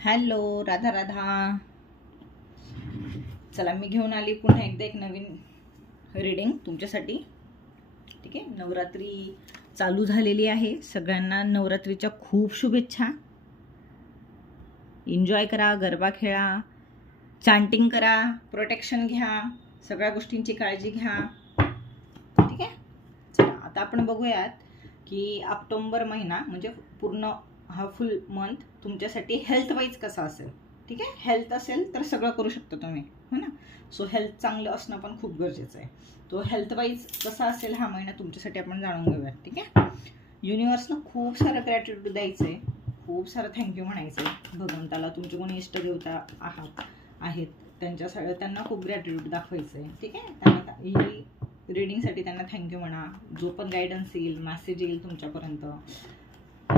Hello Radha Radha. चला मी घेऊन आली पुन्हा एकदा एक नवीन रीडिंग तुमच्यासाठी. ठीक आहे नवरात्री चालू झालेली आहे. सगळ्यांना नवरात्रीच्या खूप शुभेच्छा. एन्जॉय करा गरबा खेळा चांटिंग करा प्रोटेक्शन घ्या सगळ्या गोष्टींची काळजी घ्या. ठीक आहे? चला आता आपण बघूयात की ऑक्टोंबर महिना म्हणजे पूर्ण हा फुल मंथ तुमच्यासाठी हेल्थवाईज कसा असेल. ठीक आहे? हेल्थ असेल तर सगळं करू शकता तुम्ही. हो ना? सो हेल्थ चांगलं असणं पण खूप गरजेचं आहे. तो हेल्थवाईज कसा असेल हा महिना तुमच्यासाठी आपण जाणून घेऊयात ठीक आहे? युनिवर्सनं खूप सारं ग्रॅटिट्यूड द्यायचं आहे खूप सारं थँक्यू म्हणायचं आहे भगवंताला तुमचे कोणी इष्टदेवता आहात आहेत. त्यांच्या सगळं त्यांना खूप ग्रॅटिट्यूड दाखवायचं आहे ठीक आहे? त्यांना ही रीडिंगसाठी त्यांना थँक्यू म्हणा. जो पण गायडन्स येईल मेसेज येईल तुमच्यापर्यंत.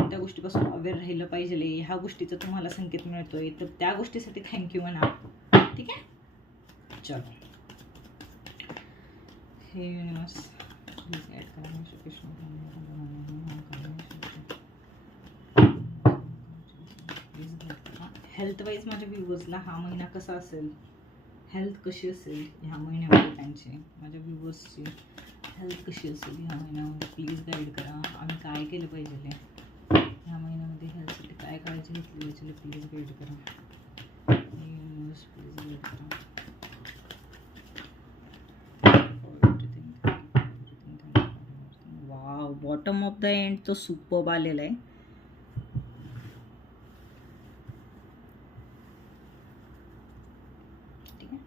कोणत्या गोष्टीपासून अवेअर राहिलं पाहिजे. ह्या गोष्टीचा तुम्हाला संकेत मिळतोय. तर त्या गोष्टीसाठी थँक्यू म्हणा. ठीक आहे? चलो. हे युनिवर्स हेल्थ वाईज माझ्या व्ह्यूवर्सला हा महिना कसा असेल? हेल्थ कशी असेल? ह्या महिन्यामध्ये त्यांची. माझ्या व्ह्यूवर्सची हेल्थ कशी असेल? ह्या महिन्यामध्ये प्लीज गाईड करा. आम्ही काय केलं पाहिजे ह्या महिन्यामध्ये ह्यासाठी काय काळजी घेतली पाहिजे प्लीज गाईड करा. प्लीज गाईड करा. Wow bottom of the end तो सुपर आलेला आहे. ठीक आहे?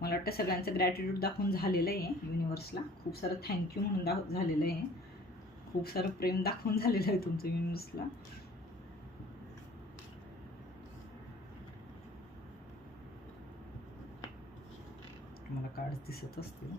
मला वाटतं सगळ्यांचं ग्रॅटिट्यूड दाखवून झालेलं आहे युनिवर्सला खूप सारं थँक्यू म्हणून दाख झालेलं आहे. खूप सारं प्रेम दाखवून झालेलं आहे तुमचं युनिवर्सला मला कार्ड दिसत असतील.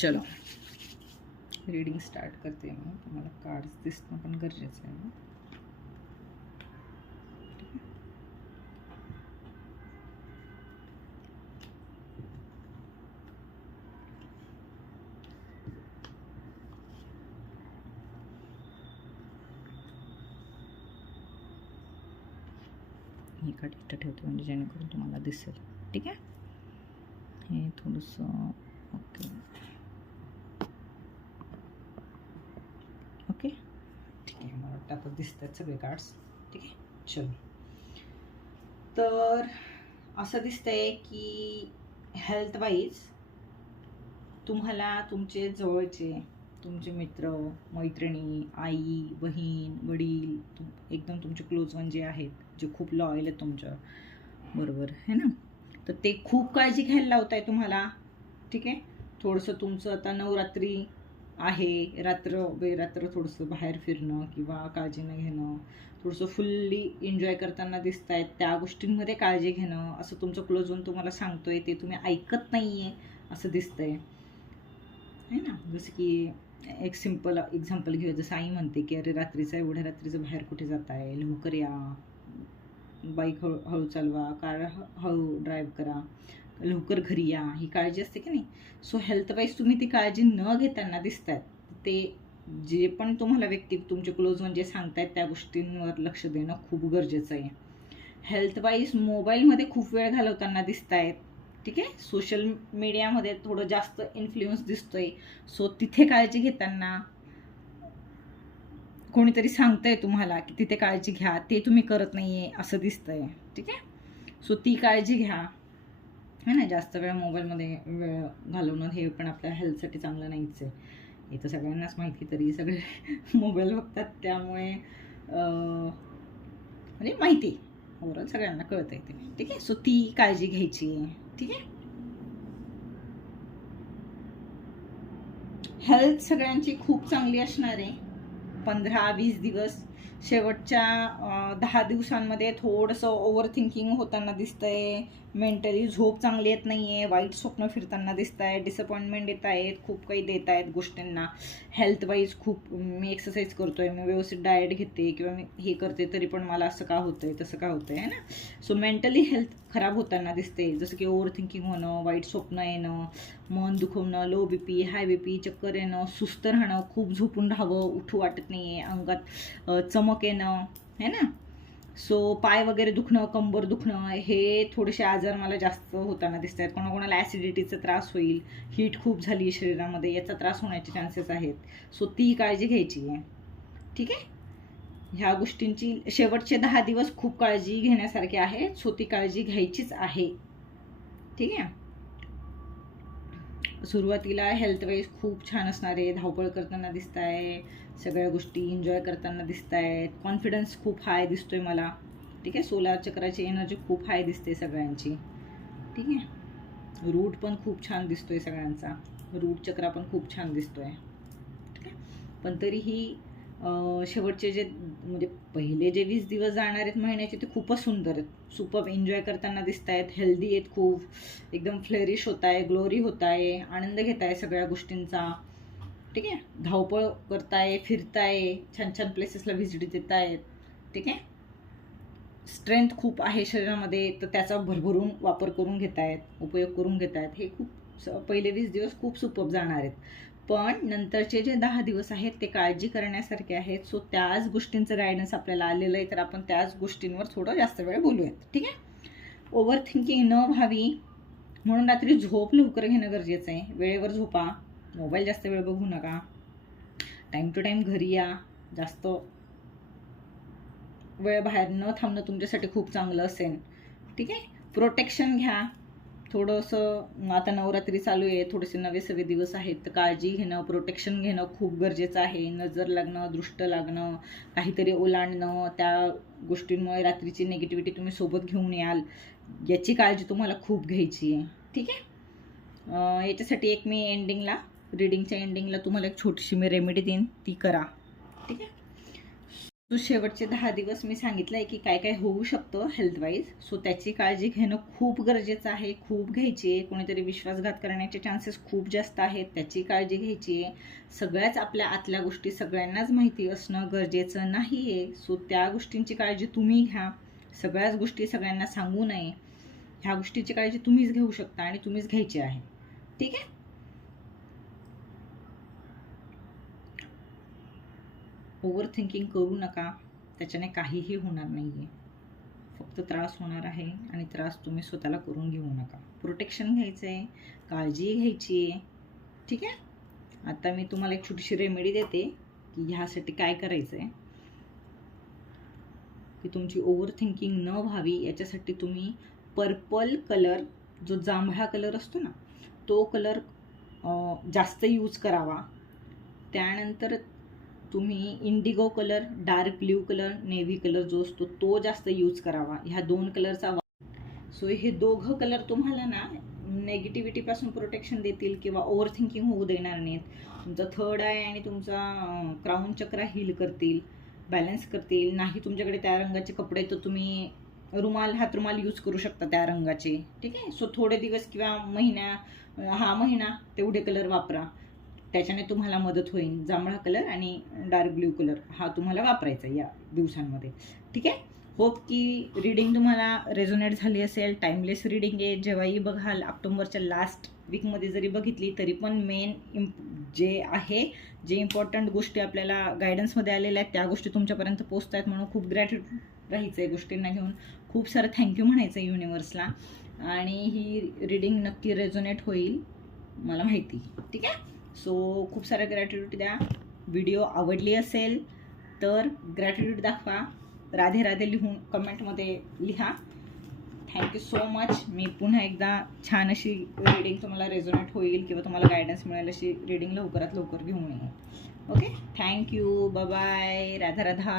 चलो। रीडिंग स्टार्ट करते मी तुम्हाला कार्ड्स दिसणं पण गरजेचं आहे ही कार्ड इथं ठेवते म्हणजे जेणेकरून तुम्हाला दिसेल ठीक आहे हे थोडंसं ओके आता दिसत आहेत सगळे कार्ड्स ठीक आहे? चलो तर असं दिसतंय की हेल्थ वाईज तुम्हाला तुमचे जवळचे तुमचे मित्र मैत्रिणी आई बहीण वडील तुम एकदम तुमचे क्लोज वन जे आहेत जे खूप लॉयल आहेत तुमच्या बरोबर है ना? तर ते खूप काळजी घ्यायला लावत आहे तुम्हाला. ठीक आहे? थोडंसं तुमचं आता नवरात्री आहे. रात्र बेरात्र थोडंसं बाहेर फिरणं किंवा काळजी न घेणं थोडंसं फुल्ली एन्जॉय करताना दिसत आहेत त्या गोष्टींमध्ये काळजी घेणं असं तुमचं क्लोज होऊन तुम्हाला सांगतोय ते तुम्ही ऐकत नाही आहे असं दिसतंय. है ना? जसं की एक सिंपल एक्झाम्पल घेऊ जसं आई म्हणते की अरे रात्रीचं एवढ्या रात्रीचं बाहेर कुठे जात आहे लवकर या. बाईक हळू हळू चालवा. कार ह- हळू ड्राईव्ह करा. लवकर घरी या ही काळजी असते की नाही? सो हेल्थवाईज तुम्ही ती काळजी न घेताना दिसतात ते जे पण तुम्हाला व्यक्ती तुमचे क्लोज म्हणजे सांगतायत त्या गोष्टींवर लक्ष देणं खूप गरजेचं आहे. हेल्थवाईज मोबाईलमध्ये खूप वेळ घालवताना दिसत आहेत ठीक आहे? सोशल मीडियामध्ये थोडं जास्त इन्फ्लुएन्स दिसतोय सो तिथे काळजी घेताना कोणीतरी सांगतंय तुम्हाला की तिथे काळजी घ्या ते तुम्ही करत नाही आहे असं दिसतंय ठीक आहे? सो ती काळजी घ्या. है ना जास्त वेळ मोबाईलमध्ये वेळ घालवणं हे पण आपल्या हेल्थसाठी चांगलं नाहीच आहे. हे तर सगळ्यांनाच माहिती तरी सगळे मोबाईल बघतात त्यामुळे म्हणजे माहिती ओव्हरऑल सगळ्यांना कळतं आहे ते. ठीक आहे? सो ती काळजी घ्यायची. ठीक आहे? हेल्थ सगळ्यांची खूप चांगली असणार आहे. पंधरा वीस दिवस शेवटच्या दहा दिवसांमध्ये थोडंसं ओव्हर थिंकिंग होताना दिसतंय. मेंटली झोप चांगली येत नाही आहे वाईट स्वप्न फिरताना दिसत आहे डिसअपॉइंटमेंट येत आहेत. खूप काही देत आहेत गोष्टींना. हेल्थ वाईज खूप मी एक्सरसाइज करतोय. मी व्यवस्थित डाएट घेते किंवा मी हे करते तरी पण मला असं का होतंय तसं का होतंय है ना? सो मेंटली हेल्थ खराब होताना दिसते. जसं की ओव्हर थिंकिंग होणं वाईट स्वप्न येणं मन दुखवणं low B P high B P चक्कर येणं सुस्त राहणं खूप झोपून राहावं उठू वाटत नाही आहे अंगात चमक येणं है ना? सो पाय वगैरे दुखणं कंबर दुखणं हे थोडेसे आजार मला जास्त होताना दिसत आहेत कोणाकोणाला ॲसिडिटीचा त्रास होईल हीट खूप झाली शरीरामध्ये याचा त्रास होण्याचे चान्सेस आहेत. सो ती काळजी घ्यायची आहे. ठीक आहे? ह्या गोष्टींची शेवटचे दहा दिवस खूप काळजी घेण्यासारखे आहे सो ती काळजी घ्यायचीच आहे. ठीक आहे? सुरुवातीला हेल्थ वाईज खूप छान असणार आहे धावपळ करताना दिसत आहे सगळ्या गोष्टी एन्जॉय करताना दिसत आहेत कॉन्फिडन्स खूप हाय दिसतो आहे मला. ठीक आहे? सोलार चक्राची एनर्जी खूप हाय दिसते सगळ्यांची. ठीक आहे? रूट पण खूप छान दिसतो आहे सगळ्यांचा. रूट चक्रा पण खूप छान दिसतो आहे ठीक आहे? पण तरीही शेवटचे जे म्हणजे पहिले जे वीस दिवस जाणार आहेत महिन्याचे ते खूपच सुंदर आहेत. सुपर एन्जॉय करताना दिसत आहेत हेल्दी आहेत खूप. एकदम फ्लरिश होत आहे ग्लोरी होत आहे आनंद घेत आहे सगळ्या गोष्टींचा. ठीक आहे? धावपळ करताय फिरताय छान छान प्लेसेसला व्हिजिट देत आहेत ठीक आहे? स्ट्रेंथ खूप आहे शरीरामध्ये तर त्याचा भरभरून वापर करून घेत आहेत उपयोग करून घेत आहेत हे खूप पहिले वीस दिवस खूप सुपब जाणार आहेत. पण नंतरचे जे दहा दिवस आहेत ते काळजी करण्यासारखे आहेत. सो त्याच गोष्टींचं गायडन्स आपल्याला आलेलं आहे. तर आपण त्याच गोष्टींवर थोडं जास्त वेळ बोलूयात. ठीक आहे? ओव्हर थिंकिंग न व्हावी. म्हणून रात्री झोप लवकर घेणं गरजेचं आहे. वेळेवर झोपा. मोबाईल जास्त वेळ बघू नका. टाईम टू टाईम घरी या. जास्त वेळ बाहेर न थांबणं तुमच्यासाठी खूप चांगलं असेल. ठीक आहे? प्रोटेक्शन घ्या. थोडंसं आता नवरात्री चालू आहे थोडेसे नवे सगळे दिवस आहेत. तर काळजी घेणं प्रोटेक्शन घेणं खूप गरजेचं आहे. नजर लागणं दृष्ट लागणं काहीतरी ओलांडणं त्या गोष्टींमुळे रात्रीची निगेटिव्हिटी तुम्ही सोबत घेऊन याल. याची काळजी तुम्हाला खूप घ्यायची आहे. ठीक आहे? याच्यासाठी एक मी एंडिंगला रिडिंगच्या एंडिंगला तुम्हाला एक छोटीशी मी रेमेडी देईन. ती करा. ठीक आहे? सो शेवटचे दहा दिवस मी सांगितलं आहे की काय काय होऊ शकतं हेल्थवाईज सो त्याची काळजी घेणं खूप गरजेचं आहे खूप घ्यायची आहे. कोणीतरी विश्वासघात करण्याचे चान्सेस खूप जास्त आहेत. त्याची काळजी घ्यायची आहे. सगळ्याच आपल्या आतल्या गोष्टी सगळ्यांनाच माहिती असणं गरजेचं नाही आहे सो त्या गोष्टींची काळजी तुम्ही घ्या. सगळ्याच गोष्टी सगळ्यांना सांगू नये. ह्या गोष्टीची काळजी तुम्हीच घेऊ शकता आणि तुम्हीच घ्यायची आहे. ठीक आहे? ओव्हर थिंकिंग करू नका त्याच्याने काहीही होणार नाही आहे फक्त त्रास होणार आहे आणि त्रास तुम्ही स्वतःला करून घेऊ नका. प्रोटेक्शन घ्यायचं आहे काळजी घ्यायची आहे ठीक आहे? आता मी तुम्हाला एक छोटीशी रेमेडी देते की ह्यासाठी काय करायचं आहे की तुमची ओव्हर थिंकिंग न व्हावी याच्यासाठी तुम्ही पर्पल कलर जो जांभळा कलर असतो ना तो कलर जास्त यूज करावा. त्यानंतर तुम्ही indigo colour dark blue colour navy colour जो असतो तो जास्त यूज करावा. ह्या दोन कलरचा सो हे दोघं कलर तुम्हाला ना नेगेटिव्हिटीपासून प्रोटेक्शन देतील किंवा ओव्हर थिंकिंग होऊ देणार नाहीत. तुमचा थर्ड आहे आणि तुमचा क्राऊन चक्रा हील करतील बॅलन्स करतील. नाही तुमच्याकडे त्या रंगाचे कपडे तर तुम्ही रुमाल हात रुमाल यूज करू शकता त्या रंगाचे. ठीक आहे? सो थोडे दिवस किंवा महिन्या हा महिना तेवढे कलर वापरा. त्याच्याने तुम्हाला मदत होईल. जांभळा कलर आणि डार्क ब्ल्यू कलर हा तुम्हाला वापरायचा या दिवसांमध्ये. ठीक आहे? होप की रिडिंग तुम्हाला रेझोनेट झाली असेल. टाईमलेस रिडिंग आहे. जेव्हाही बघाल ऑक्टोंबरच्या लास्ट वीकमध्ये जरी बघितली तरी पण मेन इम्प जे आहे जे इम्पॉर्टंट गोष्टी आपल्याला गायडन्समध्ये आलेल्या आहेत त्या गोष्टी तुमच्यापर्यंत पोचत आहेत म्हणून खूप ग्रॅटिट्यूड राहायचं आहे गोष्टींना घेऊन. खूप सारं थँक्यू म्हणायचं आहे युनिवर्सला आणि ही रिडिंग नक्की रेझोनेट होईल मला माहिती. ठीक आहे? सो खूप सारं ग्रॅटिट्यूड द्या. व्हिडिओ आवडली असेल तर ग्रॅटिट्यूड दाखवा. राधे राधे लिहून कमेंटमध्ये लिहा. थँक्यू सो मच मी पुन्हा एकदा छान अशी रीडिंग तुम्हाला रेझोनेट होईल किंवा तुम्हाला गायडन्स मिळेल अशी रीडिंग लवकरात लवकर घेऊन येईल okay thank you bye Radha Radha.